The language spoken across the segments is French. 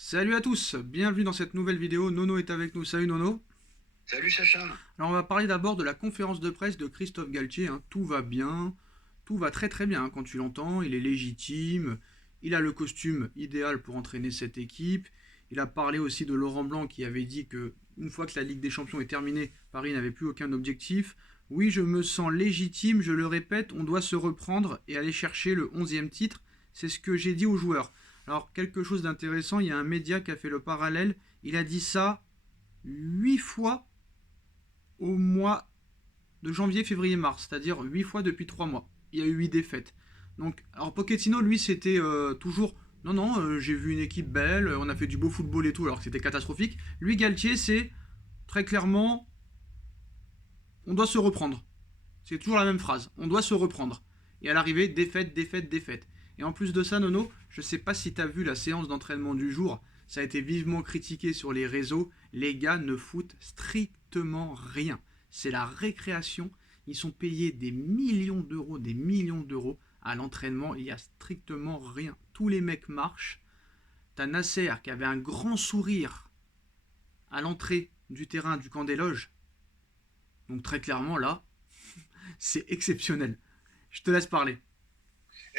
Salut à tous, bienvenue dans cette nouvelle vidéo. Nono est avec nous. Salut Nono. Salut Sacha. Alors on va parler d'abord de la conférence de presse de Christophe Galtier, hein. Tout va bien, tout va très très bien, hein, quand tu l'entends. Il est légitime, il a le costume idéal pour entraîner cette équipe. Il a parlé aussi de Laurent Blanc qui avait dit que une fois que la Ligue des Champions est terminée, Paris n'avait plus aucun objectif. Oui, je me sens légitime, je le répète, on doit se reprendre et aller chercher le 11e titre. C'est ce que j'ai dit aux joueurs. Alors, quelque chose d'intéressant, il y a un média qui a fait le parallèle. Il a dit ça 8 fois au mois de janvier, février, mars, c'est-à-dire 8 fois depuis 3 mois. Il y a eu 8 défaites. Donc, alors Pochettino, lui, c'était toujours non, non, j'ai vu une équipe belle, on a fait du beau football et tout, alors que c'était catastrophique. Lui, Galtier, c'est très clairement, on doit se reprendre. C'est toujours la même phrase, on doit se reprendre. Et à l'arrivée, défaite, défaite, défaite. Et en plus de ça, Nono, je sais pas si tu as vu la séance d'entraînement du jour, ça a été vivement critiqué sur les réseaux. Les gars ne foutent strictement rien. C'est la récréation. Ils sont payés des millions d'euros à l'entraînement. Il n'y a strictement rien. Tous les mecs marchent. T'as Nasser qui avait un grand sourire à l'entrée du terrain du camp des loges. Donc très clairement là, c'est exceptionnel. Je te laisse parler.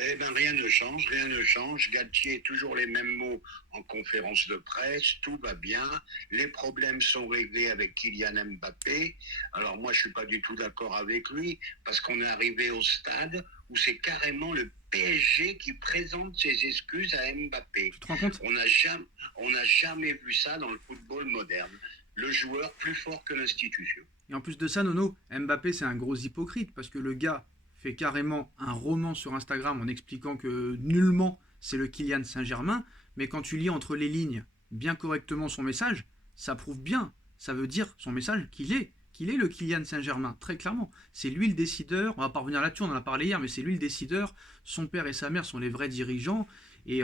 Eh bien, rien ne change, rien ne change. Galtier, toujours les mêmes mots en conférence de presse. Tout va bien. Les problèmes sont réglés avec Kylian Mbappé. Alors, moi, je ne suis pas du tout d'accord avec lui parce qu'on est arrivé au stade où c'est carrément le PSG qui présente ses excuses à Mbappé. Tu te rends compte? On n'a jamais vu ça dans le football moderne. Le joueur plus fort que l'institution. Et en plus de ça, Nono, Mbappé c'est un gros hypocrite parce que le gars fait carrément un roman sur Instagram en expliquant que nullement c'est le Kylian Saint-Germain, mais quand tu lis entre les lignes bien correctement son message, ça prouve bien, ça veut dire son message qu'il est le Kylian Saint-Germain, très clairement. C'est lui le décideur, on va pas revenir là-dessus, on en a parlé hier, mais c'est lui le décideur, son père et sa mère sont les vrais dirigeants, et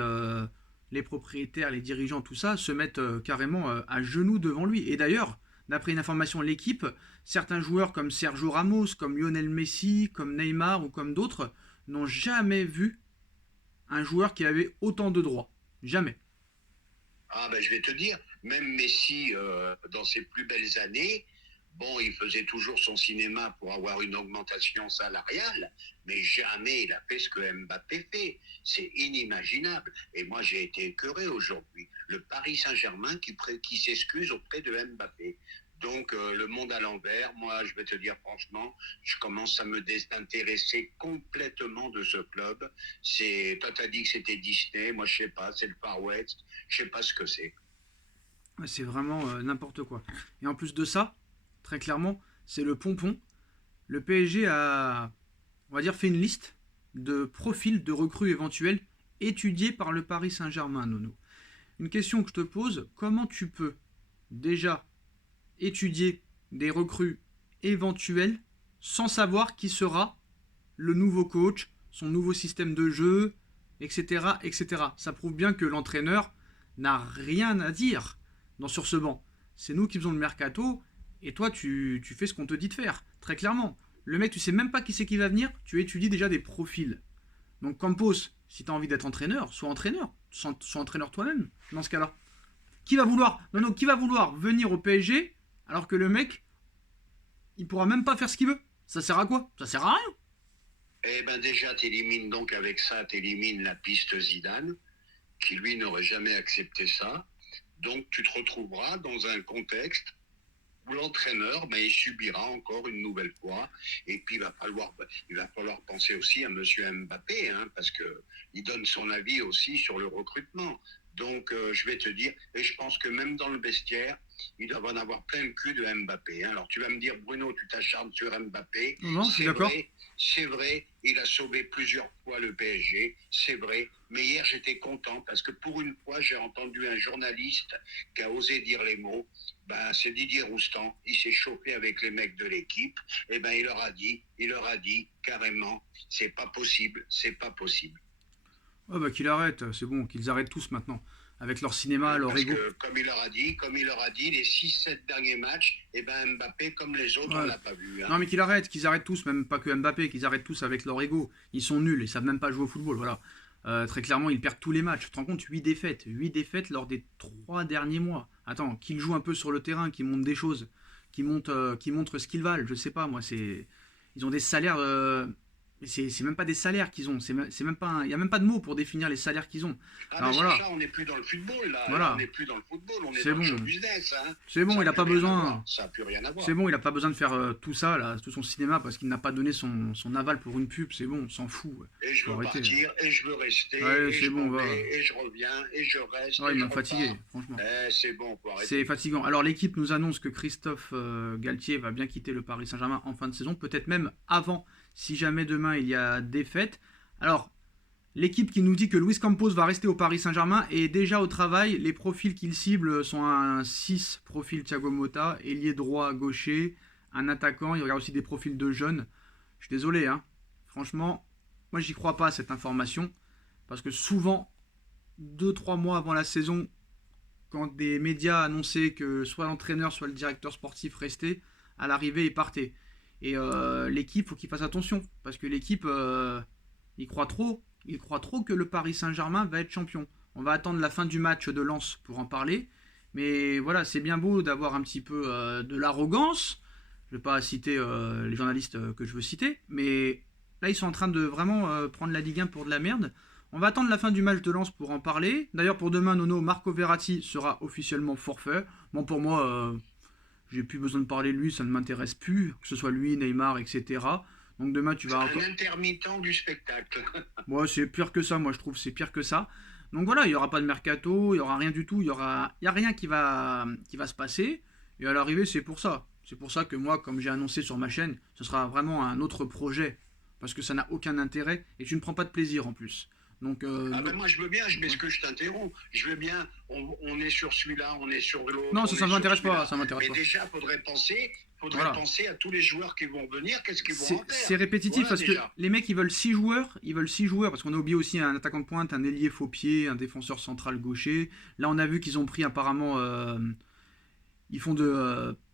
les propriétaires, les dirigeants, tout ça, se mettent carrément à genoux devant lui. Et d'ailleurs, d'après une information de l'équipe, certains joueurs comme Sergio Ramos, comme Lionel Messi, comme Neymar ou comme d'autres n'ont jamais vu un joueur qui avait autant de droits. Jamais. Ah ben je vais te dire, même Messi, dans ses plus belles années, bon, il faisait toujours son cinéma pour avoir une augmentation salariale, mais jamais il a fait ce que Mbappé fait. C'est inimaginable. Et moi, j'ai été écœuré aujourd'hui. Le Paris Saint-Germain qui s'excuse auprès de Mbappé. Donc, le monde à l'envers, moi, je vais te dire franchement, je commence à me désintéresser complètement de ce club. Toi, t'as dit que c'était Disney, moi, je sais pas, c'est le Far West, je sais pas ce que c'est. Ouais, c'est vraiment n'importe quoi. Et en plus de ça, très clairement, c'est le pompon. Le PSG a, on va dire, fait une liste de profils de recrues éventuels étudiés par le Paris Saint-Germain, Nono. Une question que je te pose, comment tu peux déjà étudier des recrues éventuelles sans savoir qui sera le nouveau coach, son nouveau système de jeu, etc. etc. Ça prouve bien que l'entraîneur n'a rien à dire sur ce banc. C'est nous qui faisons le mercato et toi tu fais ce qu'on te dit de faire, très clairement. Le mec, tu sais même pas qui c'est qui va venir, tu étudies déjà des profils. Donc Campos, si tu as envie d'être entraîneur, sois entraîneur toi-même dans ce cas-là. Qui va vouloir Non, non, qui va vouloir venir au PSG alors que le mec, il pourra même pas faire ce qu'il veut? Ça sert à quoi? Ça sert à rien. Eh ben déjà, t'élimines donc avec ça, t'élimines la piste Zidane, qui lui n'aurait jamais accepté ça. Donc tu te retrouveras dans un contexte où l'entraîneur, ben, il subira encore une nouvelle fois. Et puis il va falloir penser aussi à Monsieur Mbappé, hein, parce que il donne son avis aussi sur le recrutement. Donc je vais te dire, et je pense que même dans le vestiaire, il doit en avoir plein le cul de Mbappé, hein. Alors tu vas me dire, Bruno, tu t'acharnes sur Mbappé. Non, non, je suis C'est d'accord. vrai, c'est vrai, il a sauvé plusieurs fois le PSG, c'est vrai. Mais hier, j'étais content parce que pour une fois, j'ai entendu un journaliste qui a osé dire les mots. Ben, c'est Didier Roustan. Il s'est chauffé avec les mecs de l'équipe. Et ben, il leur a dit carrément, c'est pas possible, c'est pas possible. Oh bah qu'il arrête, c'est bon, qu'ils arrêtent tous maintenant. Avec leur cinéma, leur Parce ego. que, comme il leur a dit, les 6-7 derniers matchs, et ben Mbappé, comme les autres, on Ouais. l'a pas vu, hein. Non mais qu'ils arrêtent tous, même pas que Mbappé, qu'ils arrêtent tous avec leur ego. Ils sont nuls, ils savent même pas jouer au football, voilà. Très clairement, ils perdent tous les matchs. Tu te rends compte, 8 défaites. 8 défaites lors des 3 derniers mois. Attends, qu'ils jouent un peu sur le terrain, qu'ils montrent des choses, qu'ils montrent ce qu'ils valent. Je sais pas, moi, c'est. Ils ont des salaires. Mais c'est même pas des salaires qu'ils ont. C'est même pas. Il n'y a même pas de mots pour définir les salaires qu'ils ont. Ah, Alors mais voilà. ça, on n'est plus dans le football, là. Là, on Voilà. n'est plus dans le football, on est C'est dans le show bon. business. Hein. C'est bon, Ça il n'a a pas plus rien à besoin. voir. Ça n'a plus rien à voir. C'est bon, il a pas besoin de faire tout ça, là, tout son cinéma, parce qu'il n'a pas donné son aval pour une pub. C'est bon, on s'en fout. Ouais. Et je Faut veux arrêter. partir, et je veux rester, Ouais, et c'est je bon, m'en va. vais, et je reviens, et je reste, Ouais, et il je m'a fatigué, repars. franchement. C'est bon, faut arrêter. C'est fatigant. Alors l'équipe nous annonce que Christophe Galtier va bien quitter le Paris Saint-Germain en fin de saison, peut-être même avant, si jamais demain il y a défaite. Alors, l'équipe qui nous dit que Luis Campos va rester au Paris Saint-Germain est déjà au travail. Les profils qu'il cible sont un 6 profil Thiago Motta, ailier droit gaucher, un attaquant. Il regarde aussi des profils de jeunes. Je suis désolé, hein. Franchement, moi j'y crois pas à cette information. Parce que souvent, 2-3 mois avant la saison, quand des médias annonçaient que soit l'entraîneur, soit le directeur sportif restait, à l'arrivée, ils partaient. Et l'équipe, faut qu'il fasse attention. Parce que l'équipe, il croit trop. Il croit trop que le Paris Saint-Germain va être champion. On va attendre la fin du match de Lens pour en parler. Mais voilà, c'est bien beau d'avoir un petit peu de l'arrogance. Je ne vais pas citer les journalistes que je veux citer. Mais là, ils sont en train de vraiment prendre la Ligue 1 pour de la merde. On va attendre la fin du match de Lens pour en parler. D'ailleurs, pour demain, Nono, Marco Verratti sera officiellement forfait. Bon, pour moi, j'ai plus besoin de parler de lui, ça ne m'intéresse plus. Que ce soit lui, Neymar, etc. Donc demain, tu vas... C'est un intermittent du spectacle. Moi, c'est pire que ça, moi je trouve, c'est pire que ça. Donc voilà, il n'y aura pas de mercato, il n'y aura rien du tout, il y a rien qui va se passer. Et à l'arrivée, c'est pour ça. C'est pour ça que moi, comme j'ai annoncé sur ma chaîne, ce sera vraiment un autre projet. Parce que ça n'a aucun intérêt et tu ne prends pas de plaisir en plus. Donc, Ah ben moi je veux bien, mais ce que je t'interromps, je veux bien, on est sur celui-là, on est sur l'autre. non, on ça est ne sur m'intéresse celui-là. pas, ça m'intéresse Mais pas. déjà, faudrait Voilà. penser à tous les joueurs qui vont venir, qu'est-ce qu'ils vont en faire. C'est répétitif Voilà, parce que déjà. les mecs ils veulent 6 joueurs parce qu'on a oublié aussi un attaquant de pointe, un ailier faux pied, un défenseur central gaucher. Là on a vu qu'ils ont pris apparemment ils font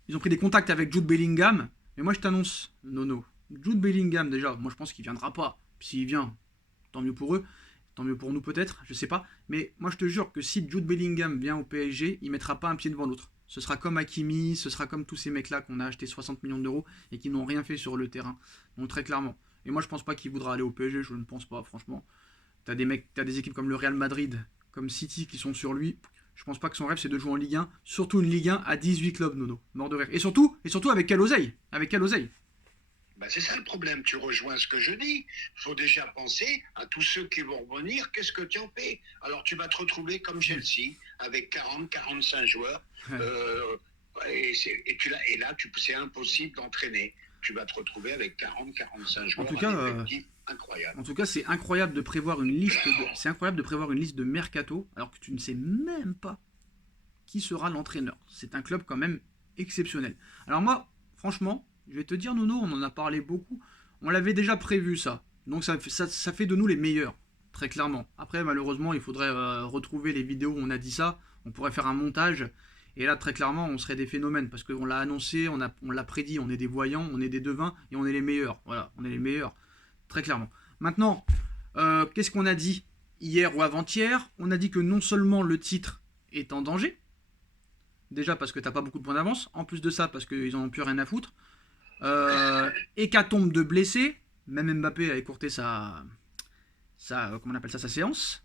ils ont pris des contacts avec Jude Bellingham. Mais moi je t'annonce, Nono, Jude Bellingham déjà, moi je pense qu'il viendra pas. S'il vient, tant mieux pour eux, tant mieux pour nous peut-être, je sais pas. Mais moi je te jure que si Jude Bellingham vient au PSG, il mettra pas un pied devant l'autre. Ce sera comme Hakimi, ce sera comme tous ces mecs-là qu'on a acheté 60 millions d'euros et qui n'ont rien fait sur le terrain. Donc très clairement. Et moi je pense pas qu'il voudra aller au PSG, je ne pense pas, franchement. T'as des équipes comme le Real Madrid, comme City qui sont sur lui. Je pense pas que son rêve c'est de jouer en Ligue 1, surtout une Ligue 1 à 18 clubs, Nono. Mort de rire. Et surtout avec quelle oseille. Avec quelle oseille. Ben, c'est ça le problème, tu rejoins ce que je dis. Il faut déjà penser à tous ceux qui vont revenir, qu'est-ce que tu en fais? Alors tu vas te retrouver comme Chelsea, avec 40-45 joueurs, Ouais. et là, c'est impossible d'entraîner. Tu vas te retrouver avec 40-45 joueurs, tout cas, un effectif incroyable. En tout cas, c'est incroyable de prévoir une liste c'est incroyable de prévoir une liste de mercato alors que tu ne sais même pas qui sera l'entraîneur. C'est un club quand même exceptionnel. Alors moi, franchement, je vais te dire Nono, on en a parlé beaucoup. On l'avait déjà prévu ça. Donc ça fait de nous les meilleurs, très clairement. Après, malheureusement, il faudrait retrouver les vidéos où on a dit ça. On pourrait faire un montage. Et là, très clairement, on serait des phénomènes parce qu'on l'a annoncé, on l'a prédit. On est des voyants, on est des devins et on est les meilleurs. Voilà, on est les meilleurs, très clairement. Maintenant, qu'est-ce qu'on a dit hier ou avant-hier? On a dit que non seulement le titre est en danger, déjà parce que t'as pas beaucoup de points d'avance, en plus de ça parce qu'ils en ont plus rien à foutre. Hécatombe de blessés, même Mbappé a écourté comment on appelle ça, sa séance.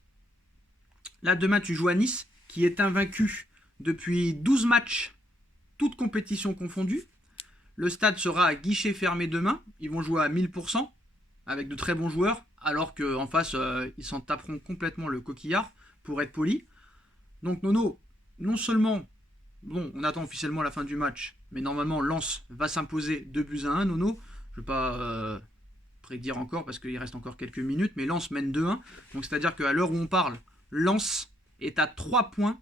Là, demain, tu joues à Nice, qui est invaincu depuis 12 matchs, toutes compétitions confondues. Le stade sera à guichet fermé demain. Ils vont jouer à 1000%, avec de très bons joueurs, alors qu'en face, ils s'en taperont complètement le coquillard, pour être poli. Donc, Nono, non seulement, bon, on attend officiellement la fin du match, mais normalement, Lens va s'imposer 2-1, Nono. Je ne vais pas prédire encore, parce qu'il reste encore quelques minutes, mais Lens mène 2-1. Donc, c'est-à-dire qu'à l'heure où on parle, Lens est à 3 points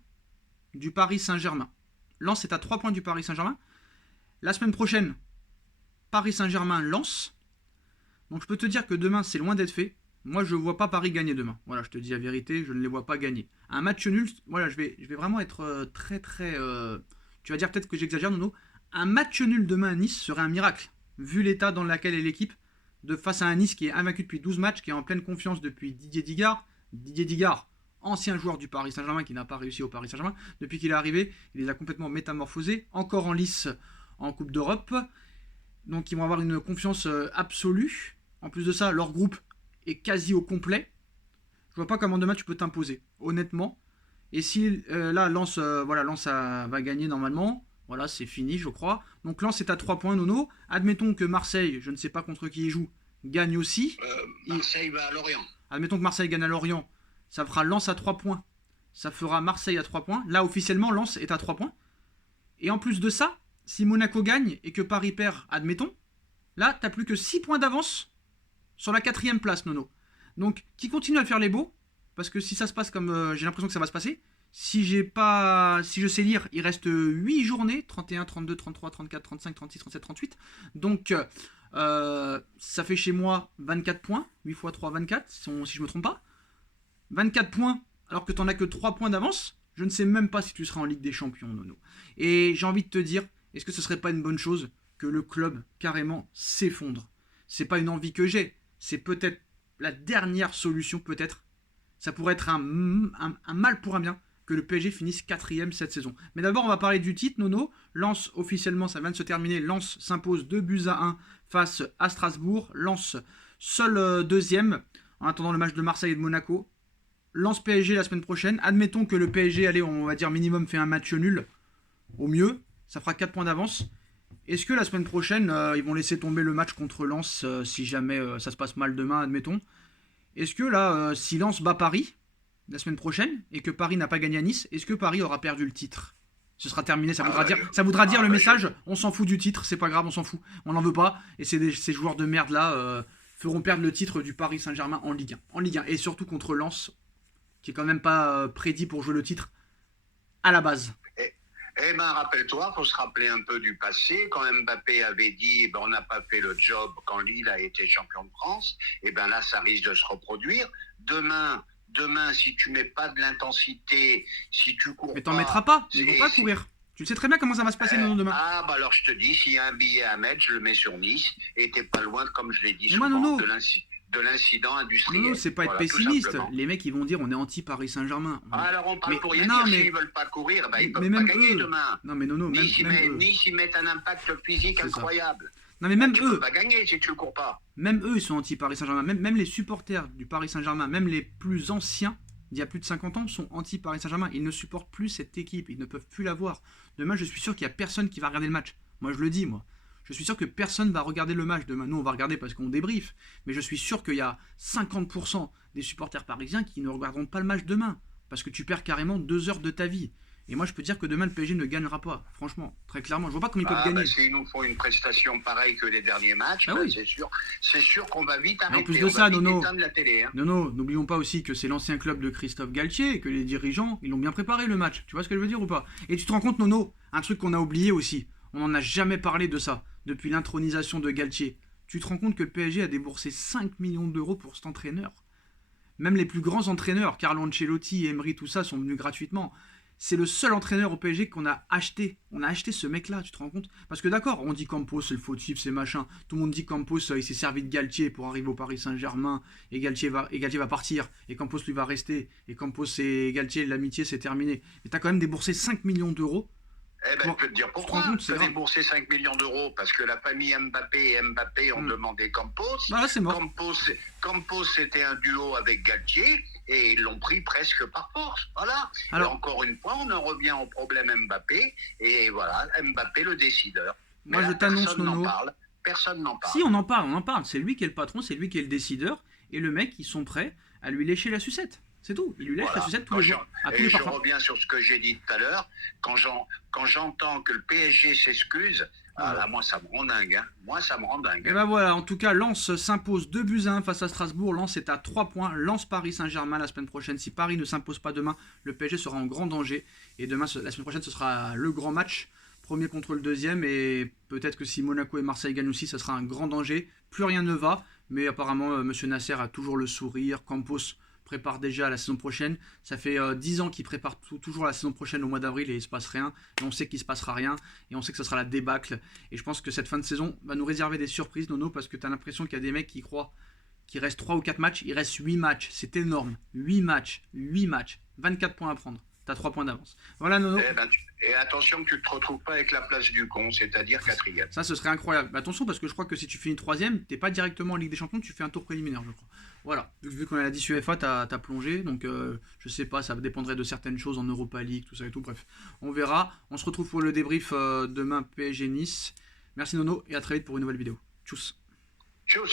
du Paris Saint-Germain. Lens est à 3 points du Paris Saint-Germain. La semaine prochaine, Paris Saint-Germain, Lens. Donc je peux te dire que demain, c'est loin d'être fait. Moi, je ne vois pas Paris gagner demain. Voilà, je te dis la vérité, je ne les vois pas gagner. Un match nul, voilà, je vais vraiment être très très... tu vas dire peut-être que j'exagère, Nono. Un match nul demain à Nice serait un miracle, vu l'état dans lequel est l'équipe, face à un Nice qui est invaincu depuis 12 matchs, qui est en pleine confiance depuis Didier Digard, Didier Digard, ancien joueur du Paris Saint-Germain qui n'a pas réussi au Paris Saint-Germain, depuis qu'il est arrivé, il les a complètement métamorphosés, encore en lice en Coupe d'Europe. Donc ils vont avoir une confiance absolue. En plus de ça, leur groupe est quasi au complet. Je vois pas comment demain tu peux t'imposer, honnêtement. Et si là, Lens, Lens va gagner normalement, voilà, c'est fini, je crois. Donc Lens est à 3 points, Nono. Admettons que Marseille, je ne sais pas contre qui il joue, gagne aussi. Marseille va à Lorient. Admettons que Marseille gagne à Lorient, ça fera Lens à 3 points. Ça fera Marseille à 3 points. Là, officiellement, Lens est à 3 points. Et en plus de ça, si Monaco gagne et que Paris perd, admettons, là, t'as plus que 6 points d'avance sur la 4ème place, Nono. Donc, qui continue à faire les beaux, parce que si ça se passe comme j'ai l'impression que ça va se passer, si je sais lire, il reste 8 journées, 31, 32, 33, 34, 35, 36, 37, 38. Donc, ça fait chez moi 24 points, 8 x 3, 24, si je me trompe pas. 24 points, alors que t'en as que 3 points d'avance. Je ne sais même pas si tu seras en Ligue des Champions, Nono. Et j'ai envie de te dire, est-ce que ce serait pas une bonne chose que le club carrément s'effondre? C'est pas une envie que j'ai, c'est peut-être la dernière solution, peut-être. Ça pourrait être un mal pour un bien que le PSG finisse 4ème cette saison. Mais d'abord, on va parler du titre, Nono. Lens, officiellement, ça vient de se terminer. Lens s'impose 2-1 face à Strasbourg. Lens, seul deuxième, en attendant le match de Marseille et de Monaco. Lens PSG la semaine prochaine. Admettons que le PSG, allez, on va dire minimum, fait un match nul. Au mieux, ça fera 4 points d'avance. Est-ce que la semaine prochaine, ils vont laisser tomber le match contre Lens si jamais ça se passe mal demain, admettons? Est-ce que là, si Lens bat Paris la semaine prochaine et que Paris n'a pas gagné à Nice, est-ce que Paris aura perdu le titre? Ce sera terminé, ça voudra dire le message, on s'en fout du titre, c'est pas grave, on s'en fout, on n'en veut pas, et ces joueurs de merde là feront perdre le titre du Paris Saint-Germain en Ligue 1. En Ligue 1, et surtout contre Lens, qui est quand même pas prédit pour jouer le titre à la base. Eh ben, rappelle-toi, faut se rappeler un peu du passé. Quand Mbappé avait dit, on n'a pas fait le job quand Lille a été champion de France, et ben là, ça risque de se reproduire. Demain, si tu mets pas de l'intensité, si tu cours mais t'en pas, mettras pas, mais ils vont pas courir. Tu sais très bien comment ça va se passer demain. Ah, bah alors je te dis, s'il y a un billet à mettre, je le mets sur Nice, et t'es pas loin, comme je l'ai dit souvent, de l'incident industriel. Non, c'est pas être pessimiste. Les mecs, ils vont dire on est anti-Paris Saint-Germain. Alors on parle pour rien dire, s'ils veulent pas courir, ils peuvent pas gagner demain. Non, mais non, Nice, ils mettent un impact physique incroyable. Non, mais même eux. Tu peux pas gagner si tu ne cours pas. Même eux, ils sont anti-Paris Saint-Germain. Même les supporters du Paris Saint-Germain, même les plus anciens, d'il y a plus de 50 ans, sont anti-Paris Saint-Germain. Ils ne supportent plus cette équipe. Ils ne peuvent plus la voir. Demain, je suis sûr qu'il n'y a personne qui va regarder le match. Moi, je le dis, moi. Je suis sûr que personne va regarder le match demain. Nous, on va regarder parce qu'on débriefe. Mais je suis sûr qu'il y a 50% des supporters parisiens qui ne regarderont pas le match demain. Parce que tu perds carrément 2 heures de ta vie. Et moi, je peux dire que demain, le PSG ne gagnera pas. Franchement, très clairement. Je vois pas comment ils peuvent gagner. S'ils nous font une prestation pareille que les derniers matchs, oui. c'est sûr qu'on va vite arrêter. Et en plus de ça, Nono, la télé, hein. Nono, n'oublions pas aussi que c'est l'ancien club de Christophe Galtier et que les dirigeants, ils l'ont bien préparé le match. Tu vois ce que je veux dire ou pas? Et tu te rends compte, Nono, un truc qu'on a oublié aussi. On n'en a jamais parlé de ça depuis l'intronisation de Galtier. Tu te rends compte que le PSG a déboursé 5 millions d'euros pour cet entraîneur. Même les plus grands entraîneurs, Carlo Ancelotti, Emery, tout ça, sont venus gratuitement. C'est le seul entraîneur au PSG qu'on a acheté. On a acheté ce mec-là, tu te rends compte? Parce que d'accord, on dit Campos, c'est le fautif, c'est machin. Tout le monde dit Campos, il s'est servi de Galtier pour arriver au Paris Saint-Germain. Et Galtier va partir. Et Campos, lui, va rester. Et Campos et Galtier, l'amitié, c'est terminé. Mais t'as quand même déboursé 5 millions d'euros. Eh ben, je peux te dire pourquoi. Tu as déboursé 5 millions d'euros parce que la famille Mbappé ont demandé Campos. Voilà, c'est mort. Campos, c'était un duo avec Galtier et ils l'ont pris presque par force. Voilà. Alors, et encore une fois, on en revient au problème Mbappé. Et voilà, Mbappé le décideur. Moi, je t'annonce, Nono. Personne n'en parle. Si, on en parle. C'est lui qui est le patron, c'est lui qui est le décideur. Et le mec, ils sont prêts à lui lécher la sucette. C'est tout. Il lui lèche la sucette tous les jours. Et je reviens sur ce que j'ai dit tout à l'heure. Quand j'entends que le PSG s'excuse, là, moi, ça me rend dingue. Hein. Moi, ça me rend dingue. Et ben voilà, en tout cas, Lens s'impose 2-1 face à Strasbourg. Lens est à 3 points. Lens Paris Saint-Germain la semaine prochaine. Si Paris ne s'impose pas demain, le PSG sera en grand danger. Et demain, la semaine prochaine, ce sera le grand match. Premier contre le deuxième. Et peut-être que si Monaco et Marseille gagnent aussi, ça sera un grand danger. Plus rien ne va. Mais apparemment, M. Nasser a toujours le sourire. Campos prépare déjà la saison prochaine. Ça fait 10 ans qu'il prépare toujours la saison prochaine au mois d'avril et il ne se passe rien. Et on sait qu'il ne se passera rien. Et on sait que ce sera la débâcle. Et je pense que cette fin de saison va nous réserver des surprises, Nono, parce que tu as l'impression qu'il y a des mecs qui croient qu'il reste 3 ou 4 matchs, il reste 8 matchs. C'est énorme. 8 matchs. 24 points à prendre. T'as 3 points d'avance. Voilà, Nono. Et attention que tu ne te retrouves pas avec la place du con, c'est-à-dire 4e. Ça, ce serait incroyable. Mais attention, parce que je crois que si tu finis 3ème, t'es pas directement en Ligue des Champions, tu fais un tour préliminaire, je crois. Voilà. Vu qu'on a dit UEFA, t'as plongé. Donc, je sais pas, ça dépendrait de certaines choses en Europa League, tout ça et tout. Bref, on verra. On se retrouve pour le débrief demain PSG Nice. Merci, Nono, et à très vite pour une nouvelle vidéo. Tchuss. Tchuss.